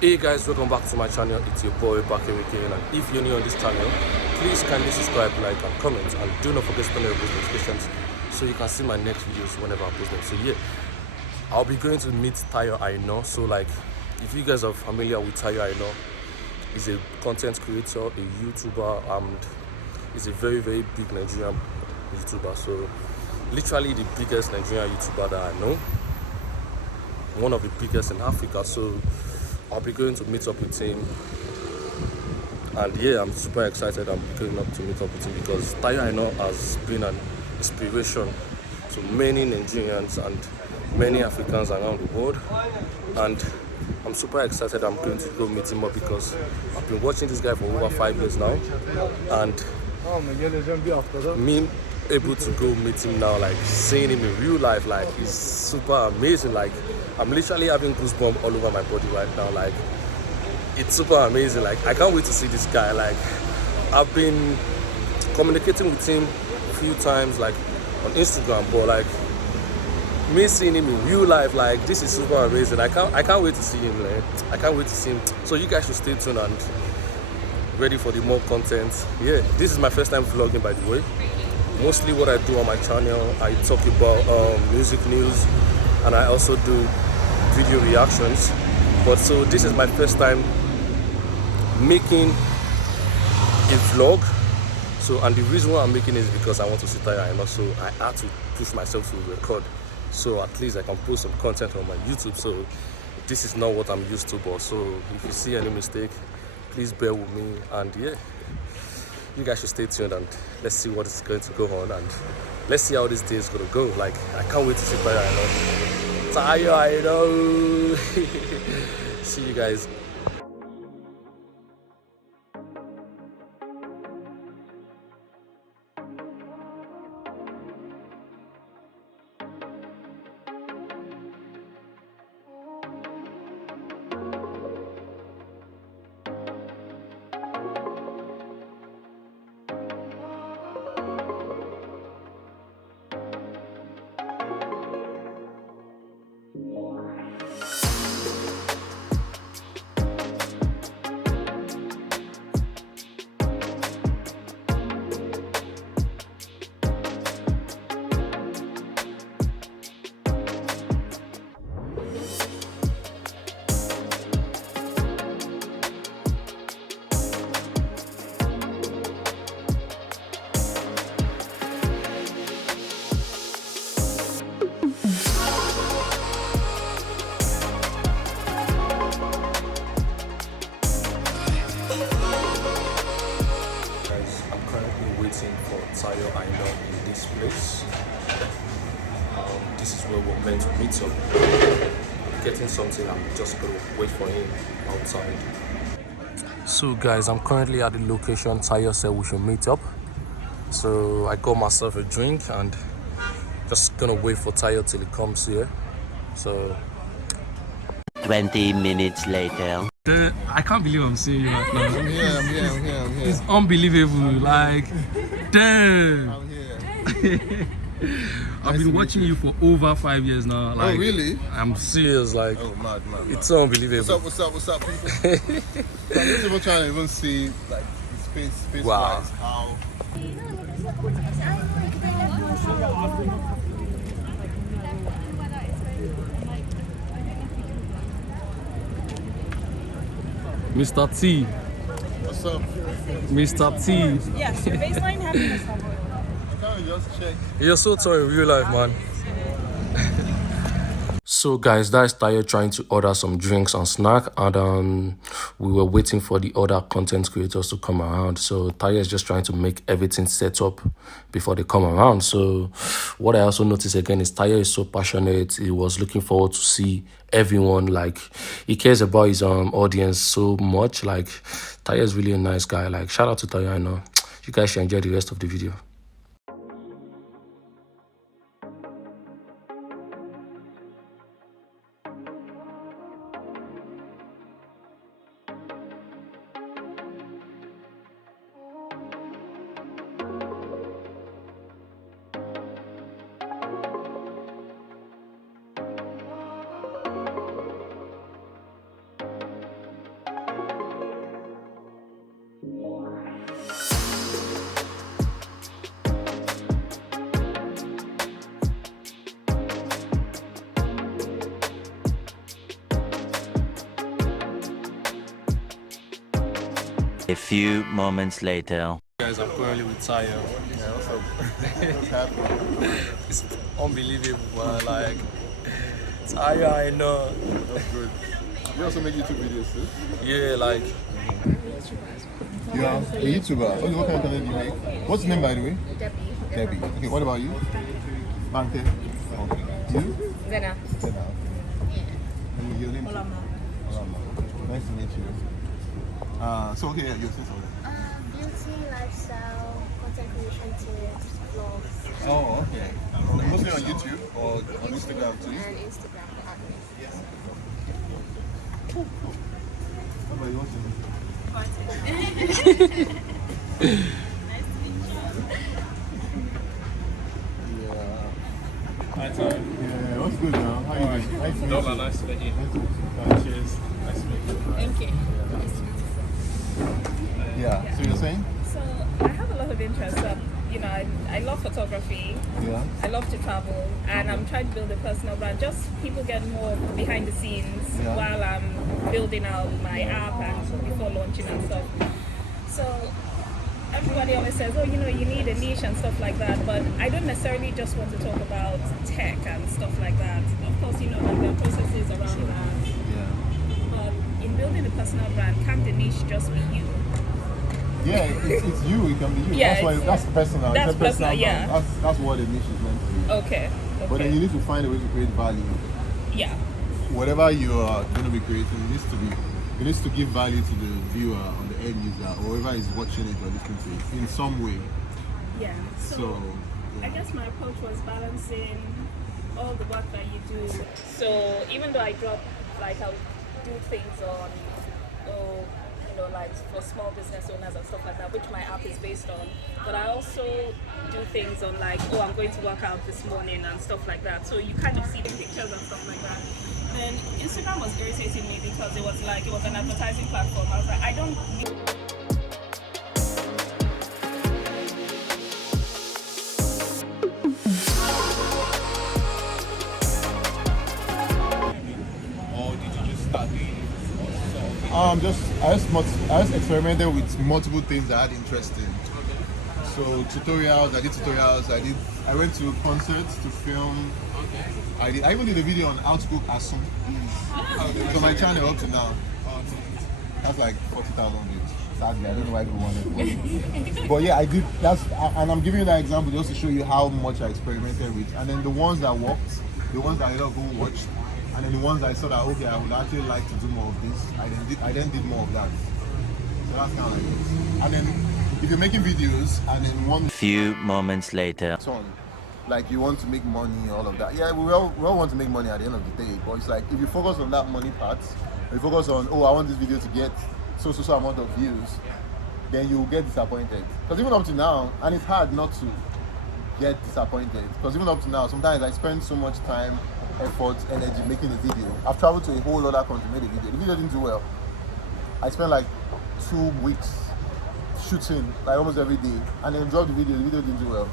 Hey guys, welcome back to my channel. It's your boy back here again, and if you're new on this channel, please kindly subscribe, like and comment, and do not forget to turn on your post notifications so you can see my next videos whenever I post them. So yeah, I'll be going to meet Tayo Aina. So like, if you guys are familiar with Tayo Aina, he's a content creator, a YouTuber, and he's a very big Nigerian YouTuber. So literally the biggest Nigerian YouTuber that I know, one of the biggest in Africa. So I'll be going to meet up with him, and yeah, I'm super excited. I'm going up to meet up with him because Tayo Aina has been an inspiration to many Nigerians and many Africans around the world, and I'm super excited. I'm going to go meet him up because I've been watching this guy for over 5 years now, and me able to go meet him now, like seeing him in real life, like he's super amazing. Like I'm literally having goosebumps all over my body right now. Like it's super amazing. Like I can't wait to see this guy. Like I've been communicating with him a few times, like on Instagram, but like me seeing him in real life, like this is super amazing. I can't wait to see him. Like I can't wait to see him. So you guys should stay tuned and ready for the more content. Yeah, this is my first time vlogging, by the way. Mostly what I do on my channel, I talk about music news, and I also do video reactions. But so this is my first time making a vlog. So, and the reason why I'm making it is because I want to see Tayo, and also I had to push myself to record, so at least I can post some content on my YouTube. So this is not what I'm used to, but so if you see any mistake, please bear with me. And yeah, you guys should stay tuned and let's see what is going to go on, and let's see how this day is going to go. Like I can't wait to see Tayo Aina. Tayo Aina. See you guys. Guys, I'm currently waiting for Tayo Aina in this place. This is where we're meant to meet up. I'm getting something. I'm just gonna wait for him outside. So guys, I'm currently at the location Tayo said we should meet up. So I got myself a drink and just gonna wait for Tayo till he comes here. So 20 minutes later. I can't believe I'm seeing you right now. I'm here. It's unbelievable. Like, damn. I'm here. I've been watching you for over 5 years now. Like, Oh, really? I'm serious. Like, Oh, mad. it's unbelievable. What's up, people? I'm just even trying to even see, like, the space Wow. wise, how... Mr. T. What's up? Mr. T. Yes, your baseline happiness level. I'm trying to just check. You're so tall in real life, man. So guys, that's Tayo trying to order some drinks and snack, and we were waiting for the other content creators to come around. So Tayo is just trying to make everything set up before they come around. So what I also noticed again is Tayo is so passionate. He was looking forward to see everyone. Like he cares about his audience so much. Like Tayo is really a nice guy. Like shout out to Tayo. I know you guys should enjoy the rest of the video. A few moments later. Guys, I'm currently with Tayo. Yeah, what's up? What's happening? It's unbelievable, but like Tayo Aina. That's good. You also make YouTube videos too? Yeah, like You are a YouTuber. Okay, what kind of content do you make? What's the name, by the way? Debbie. Okay, what about you? Bante. Okay. You? Zena. Zena. And your name? Olama. Olama. Nice to meet you. So okay, yeah, you're saying something. Beauty, lifestyle, content creation tips, vlogs, Oh, okay. Mostly on YouTube or on Instagram too? and Instagram. What about you? What's your name? Yeah. Yeah, what's good now? How you doing? Nice to meet you. Nice to meet you. Nice to meet you. Cheers. Nice to meet you. Thank you. Yeah. So you're saying? So I have a lot of interests. I love photography. Yeah. I love to travel, and I'm trying to build a personal brand. Just people get more behind the scenes Yeah. while I'm building out my app and before launching and stuff. So everybody always says, oh, you need a niche and stuff like that. But I don't necessarily just want to talk about tech and stuff like that. Of course, like there are processes around that. Yeah. But in building a personal brand, can't the niche just be you? Yeah, it's you. It can be you. Yeah, That's personal. that's It's a personal personal, yeah. brand. That's what a niche is meant to be. Okay. But then you need to find a way to create value. Yeah. Whatever you are going to be creating, it needs to give value to the viewer or the end user or whoever is watching it or listening to it in some way. Yeah. So, I guess my approach was balancing all the work that you do. So even though I I'll do things on, like for small business owners and stuff like that, which my app is based on. But I also do things on like, I'm going to work out this morning and stuff like that. So you kind of see the pictures and stuff like that. Then Instagram was irritating me because it was an advertising platform. I was like, I don't Or did you just start doing it? I just experimented with multiple things I had interest in. So tutorials, I did tutorials. I went to concerts to film. I even did a video on how to cook asun. So my channel up to now, that's like 40,000 views. Sadly, I don't know why people wanted it. But yeah, I did. And I'm giving you that example just to show you how much I experimented with. And then the ones that worked, the ones that a lot of people watched, and then the ones that I saw that okay, I would actually like to do more of this. I then did more of that. So that's kind of like it. And then if you're making videos and then one Few moments later. on, like you want to make money, all of that. Yeah, we all want to make money at the end of the day. But it's like if you focus on that money part, you focus on I want this video to get so amount of views, then you will get disappointed. Because even up to now, and it's hard not to get disappointed. Because even up to now, sometimes I spend so much time, effort, energy making a video. I've traveled to a whole other country, made a video. The video didn't do well. I spent like 2 weeks shooting, like almost every day, and then dropped the video didn't do well.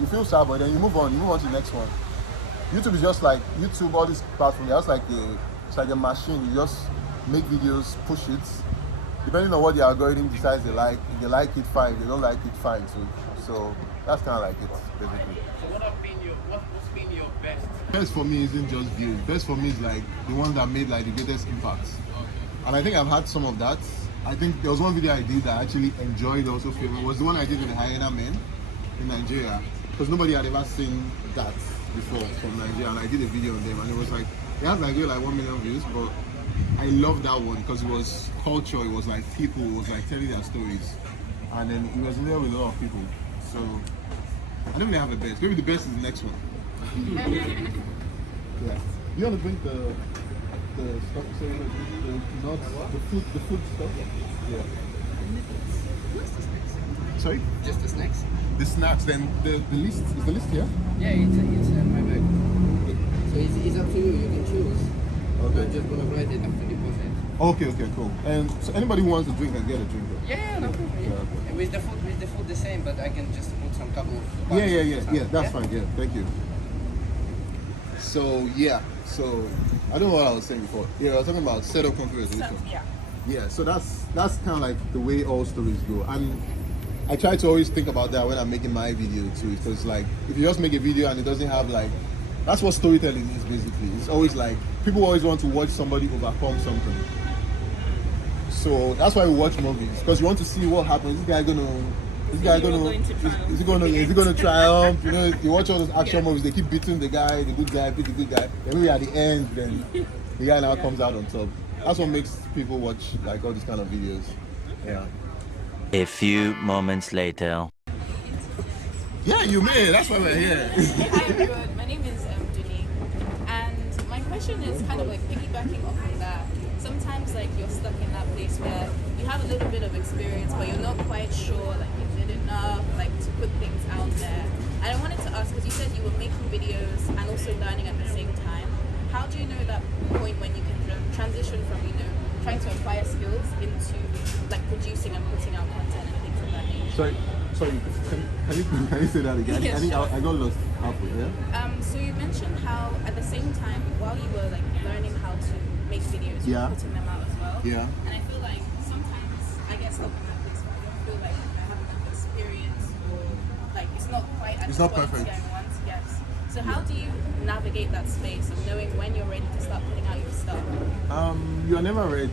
You feel sad, but then you move on to the next one. YouTube is just like all these platforms, they're just like it's like a machine. You just make videos, push it. Depending on what the algorithm decides they like, if they like it, fine. If they don't like it, fine too. So that's kind of like it, basically. So what's been your best? Best for me isn't just views. Best for me is like the ones that made like the greatest impact. And I think I've had some of that. I think there was one video I did that I actually enjoyed also filming. It was the one I did with the hyena men in Nigeria. Because nobody had ever seen that before from Nigeria, and I did a video on them, and it was like, it has like 1 million views, but I love that one because it was culture, it was like people, it was like telling their stories, and then it was in there with a lot of people. So I don't really have a best. Maybe the best is the next one. Yeah. You want to bring the stuff, so the nuts, the food stuff? Yeah. Sorry? Just the snacks? The snacks, then the list, is the list here? Yeah, it's in my bag. So it's up to you, you can choose. Okay. I'm just gonna write it after deposit. Okay, cool. And so anybody who wants to drink can get a drink. Yeah, no problem. Yeah. okay. And with the food the same, but I can just put some couple of bucks Yeah, or something. that's fine, yeah, thank you. So I don't know what I was saying before. Yeah, I was talking about setup configuration. Yeah. Yeah, so that's kind of like the way all stories go, and I try to always think about that when I'm making my video too, because like if you just make a video and it doesn't have like, that's what storytelling is basically. It's always like people always want to watch somebody overcome something. So that's why we watch movies, because you want to see what happens. This guy is he gonna triumph? You know, you watch all those action movies, they keep beating the guy, the good guy, beat the good guy. Then maybe at the end, then the guy now comes out on top. That's what makes people watch like all these kind of videos. Yeah. A few moments later. Yeah, you may. That's why we're here. Hi everyone, my name is Duni, and my question is kind of like piggybacking off of that. Sometimes like you're stuck in that place where you have a little bit of experience, but you're not quite sure like you did enough like to put things out there. And I wanted to ask, because you said you were making videos and also learning at the same time. How do you know that point when you can transition from trying to acquire skills into like producing and putting out content and things of that nature? Sorry. Can you say that again? Yes, sure. I got lost halfway. Yeah. So you mentioned how at the same time while you were like learning how to make videos, you were putting them out as well. Yeah. And I feel like sometimes I get stuck in that place where I don't feel like I have enough experience or like it's not quite at It's the not quality perfect. I want. Yes. So how do you navigate that space of knowing when you're ready to start putting out your stuff? You're never ready.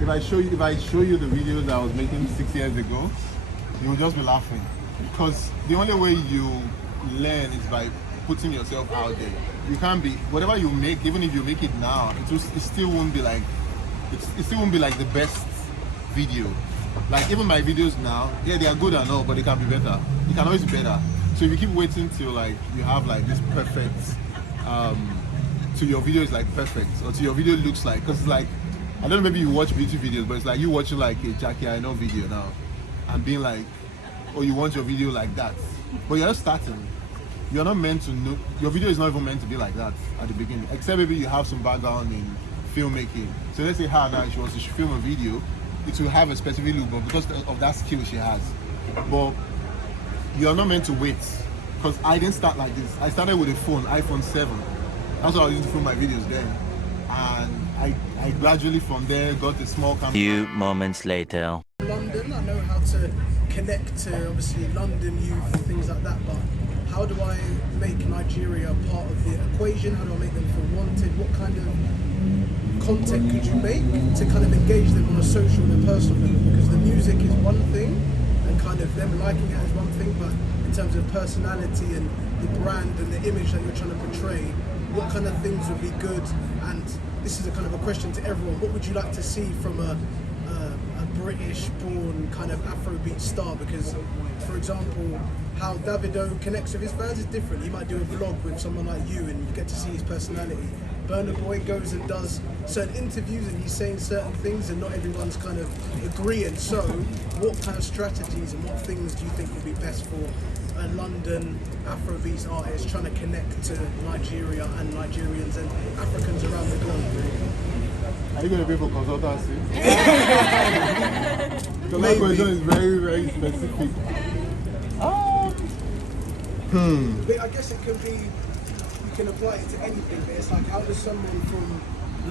If I show you the videos that I was making 6 years ago, you will just be laughing, because the only way you learn is by putting yourself out there. You can't be whatever you make, even if you make it now, it still won't be like it still won't be like the best video. Like even my videos now, yeah, they are good and all, but they can be better. It can always be better. So if you keep waiting till like you have like this perfect, till your video is like perfect, or till your video looks like, because it's like, I don't know, maybe you watch beauty videos, but it's like you watching like a Jackie Aina video now, and being like, oh, you want your video like that, but you're just starting. You're not meant to know. Your video is not even meant to be like that at the beginning, except maybe you have some background in filmmaking. So let's say her now, she wants to film a video, it will have a specific look, but because of that skill she has. But you're not meant to wait, because I didn't start like this. I started with a phone, iPhone 7. That's what I used to film my videos then, and I gradually from there got a small camera. Few moments later. London, I know how to connect to obviously London youth and things like that, but how do I make Nigeria part of the equation? How do I make them feel wanted? What kind of content could you make to kind of engage them on a social and a personal level? Because the music is one thing and kind of them liking it is one thing, but in terms of personality and the brand and the image that you're trying to portray, what kind of things would be good? And this is a kind of a question to everyone. What would you like to see from a British-born kind of Afrobeat star? Because, for example, how Davido connects with his fans is different. He might do a vlog with someone like you and you get to see his personality. Burna Boy goes and does certain interviews and he's saying certain things and not everyone's kind of agreeing. So what kind of strategies and what things do you think would be best for a London Afrobeat artist trying to connect to Nigeria and Nigerians and Africans around the globe? Are you going to pay for consultancy? Because my question is very, very specific. But I guess it could be, you can apply it to anything, but it's like, how does someone from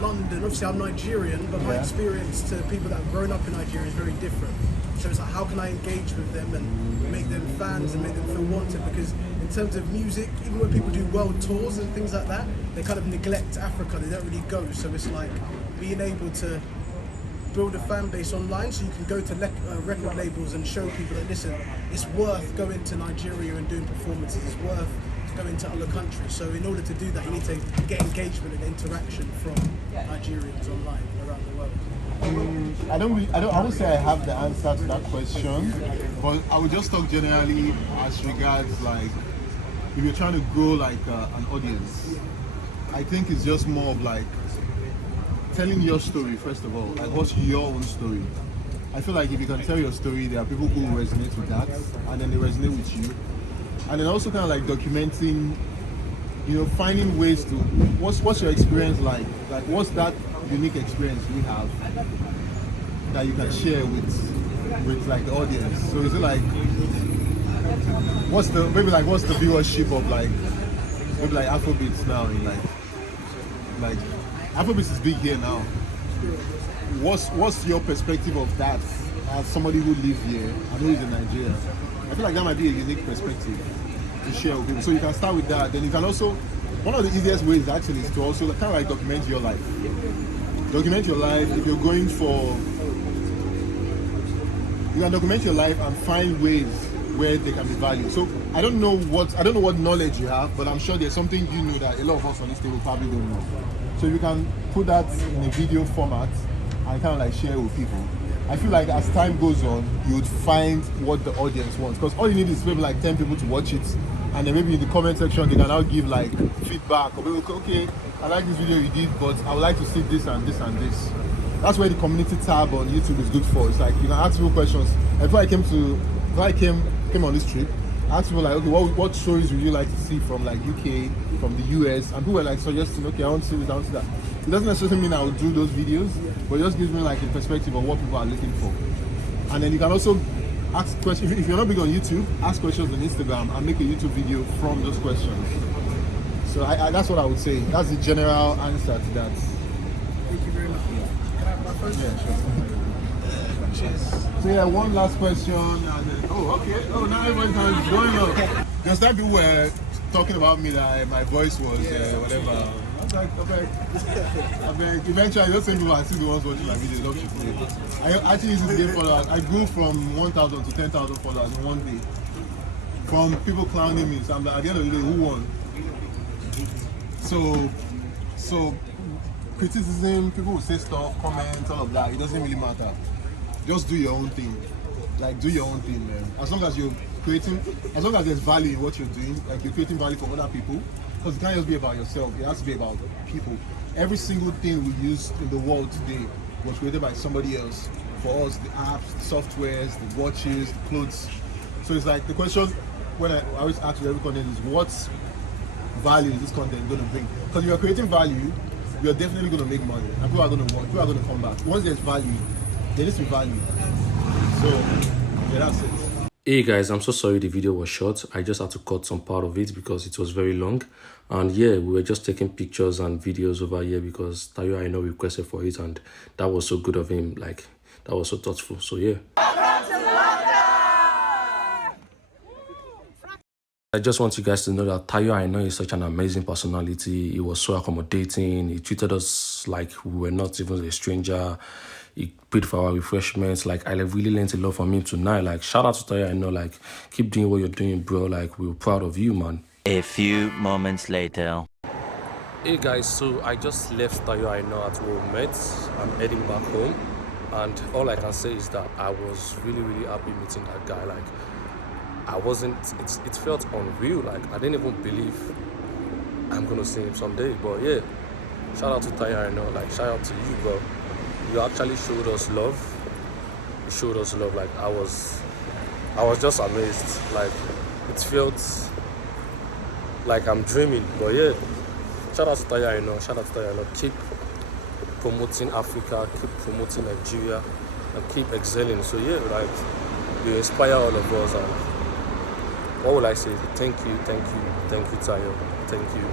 London, obviously I'm Nigerian, but my experience to people that have grown up in Nigeria is very different. So it's like, how can I engage with them and make them fans and make them feel wanted? Because in terms of music, even when people do world tours and things like that, they kind of neglect Africa, they don't really go. So it's like being able to build a fan base online so you can go to record labels and show people that, listen, it's worth going to Nigeria and doing performances, it's worth going to other countries. So in order to do that, you need to get engagement and interaction from Nigerians online around the world. I would say I have the answer to that question, but I would just talk generally as regards like if you're trying to grow like an audience. I think it's just more of like telling your story first of all. Like, what's your own story? I feel like if you can tell your story, there are people who resonate with that, and then they resonate with you. And then also kind of like documenting, you know, finding ways to what's your experience like? Like, what's that unique experience you have that you can share with like the audience? So is it like what's the viewership of like maybe like Afrobeats now in like Afrobeats is big here now. what's your perspective of that as somebody who lives here and who is in Nigeria? I feel like that might be a unique perspective to share with people. So you can start with that. Then you can also, one of the easiest ways actually is to also kind of like document your life. Document your life. If you're going for, you can document your life and find ways where they can be valued. So I don't know what knowledge you have, but I'm sure there's something you know that a lot of us on this table probably don't know. So you can put that in a video format and kind of like share with people. I feel like as time goes on, you would find what the audience wants, because all you need is maybe like 10 people to watch it, and then maybe in the comment section they can now give like feedback, or maybe okay, I like this video you did, but I would like to see this and this and this. That's where the community tab on YouTube is good for. It's like you can ask people questions. And before I came on this trip, I asked people like, okay, what stories would you like to see from like UK, from the US, and people were like suggesting, okay, I want to see this, I want to see that. It doesn't necessarily mean I will do those videos, but it just gives me like a perspective of what people are looking for. And then you can also ask questions. If you're not big on YouTube, ask questions on Instagram and make a YouTube video from those questions. So that's what I would say. That's the general answer to that. Thank you very much. Can I have my first? Yeah, sure. Cheers. So yeah, one last question, and then, okay. Now everybody's going up. There's time people were talking about me that my voice was whatever. I was like, okay. Eventually, those same people are still the ones watching my video. Love to play. I actually used to get followers. I grew from 1,000 to 10,000 followers in one day. From people clowning me. So I'm like, at the end of the day, who won? So criticism, people will say stuff, comments, all of that. It doesn't really matter. Just do your own thing. Like, do your own thing, man. As long as you're creating, as long as there's value in what you're doing, like you're creating value for other people, because it can't just be about yourself, it has to be about people. Every single thing we use in the world today was created by somebody else. For us, the apps, the softwares, the watches, the clothes. So it's like the question when I always ask with every content is, what value is this content going to bring? Because if you're creating value, you're definitely going to make money, and people are going to watch, people are going to come back. Once there's value, there needs to be value. So yeah, that's it. Hey guys, I'm so sorry the video was short. I just had to cut some part of it because it was very long. And yeah, we were just taking pictures and videos over here because Tayo Aina requested for it, and that was so good of him. Like, that was so thoughtful. So yeah. I just want you guys to know that Tayo Aina is such an amazing personality. He was so accommodating. He treated us like we were not even a stranger. He paid for our refreshments. Like, I really learned a lot from him tonight. Like, shout out to Tayo Aina. Like, keep doing what you're doing, bro. Like, we're proud of you, man. A few moments later. Hey guys, so I just left Tayo Aina at where we met. I'm heading back home, and all I can say is that I was really happy meeting that guy. Like, I wasn't, it felt unreal. Like, I didn't even believe I'm gonna see him someday. But yeah, shout out to Tayo Aina. Like, shout out to you, bro. You actually showed us love. You showed us love. Like, I was just amazed. Like, it felt like I'm dreaming. But yeah, shout out to Tayo Aina. Shout out to Tayo Aina. Keep promoting Africa. Keep promoting Nigeria, and keep excelling. So yeah, like, you inspire all of us. And what will I say? Thank you, Tayo. Thank you.